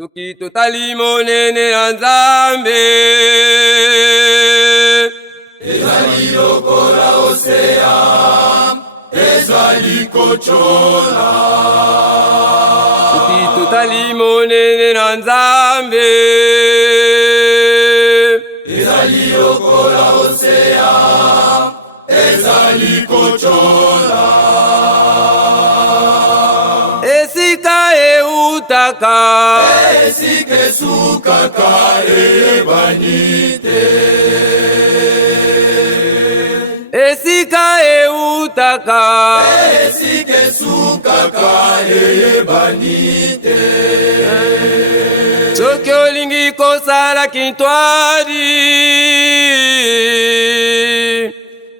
Soki totali monene ya Nzambe, ezali lokola osea, ezali kochola. soki totali monene ya Nzambe, ezali lokola osea, ezali kochola. esika eutaka, esika esukaka ebanite, esika eutaka, esika esukaka ebanite. soki olingi kosala kintwadi,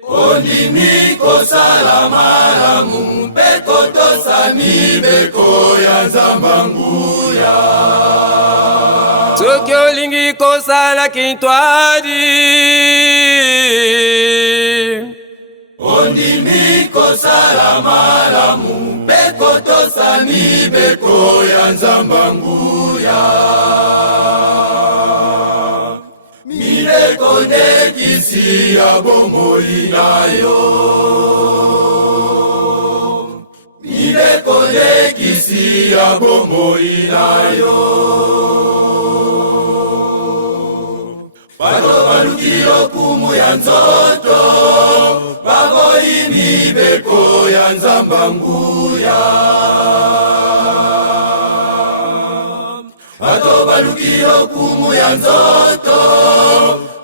ondimi kosala malamu mpe kotosa mibeko ya Nzambanguya. soki olingi kosala kintwadi, ondimi kosala malamu mpe kotosa mibeko ya Nzambanguya. Mileko ndekisi ya bomoi na yo, mileko ndekisi ya bomoi na yo. Bato baluki lokumu ya nzoto, baboyi mibeko ya Nzambanguya. Bato baluki lokumu ya nzoto,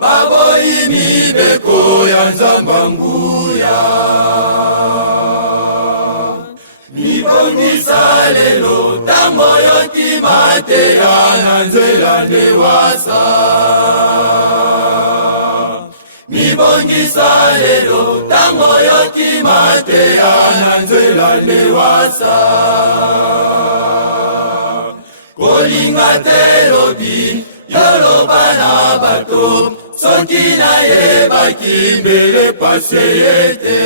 baboyi mibeko ya Nzambanguya. Mibongisa lelo tambo yotima teya na nzela newasa. Mibongisa lelo tambo yotima teya na nzela newasa. Kolinga te lobi yoloba na bato, soki na yebaki mbele pase yete.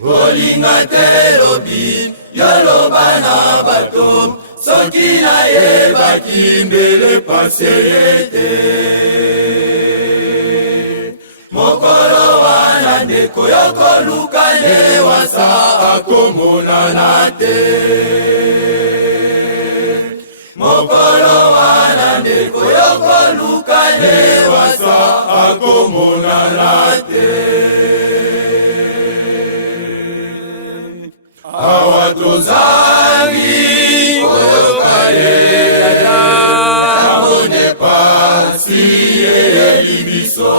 Kolinga te lobi yoloba na bato, soki na yebaki mbele pase yete. Mokolo wana ndeko yokoluka lewasa akomonana te. Mokolo wana ndeko yokoluka lewasa akomonana te. Awa tozangi koyoka ye namone pasi eyeli biso.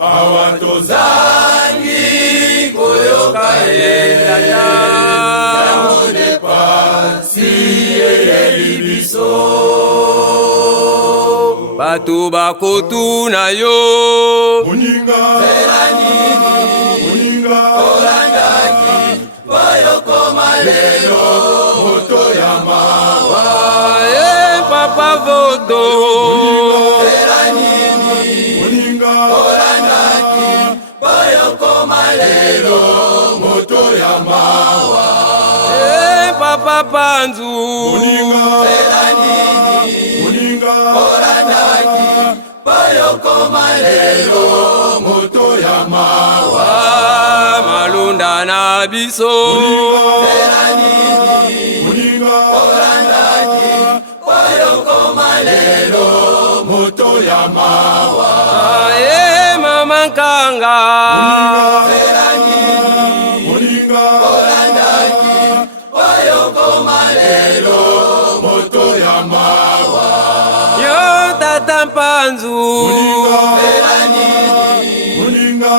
Awa tozangi koyoka ye namone pasi eyeli biso. bato bakotuna yo, Moninga zela nini, moninga olandaki boyokoma lelo moto ya mawa. papa vodo, Zela nini, moninga olandaki boyokoma lelo moto ya mawa. papa panzu, Zela nini, moninga olandaki boyokoma lelo moto ya mawa. malunda na biso, Zela nini, moninga olandaki boyokoma lelo moto ya mawa. mama nkanga, Zela nini, moninga olandaki boyokoma lelo moto ya mawa. yo tata mpanzu, Zela nini, moninga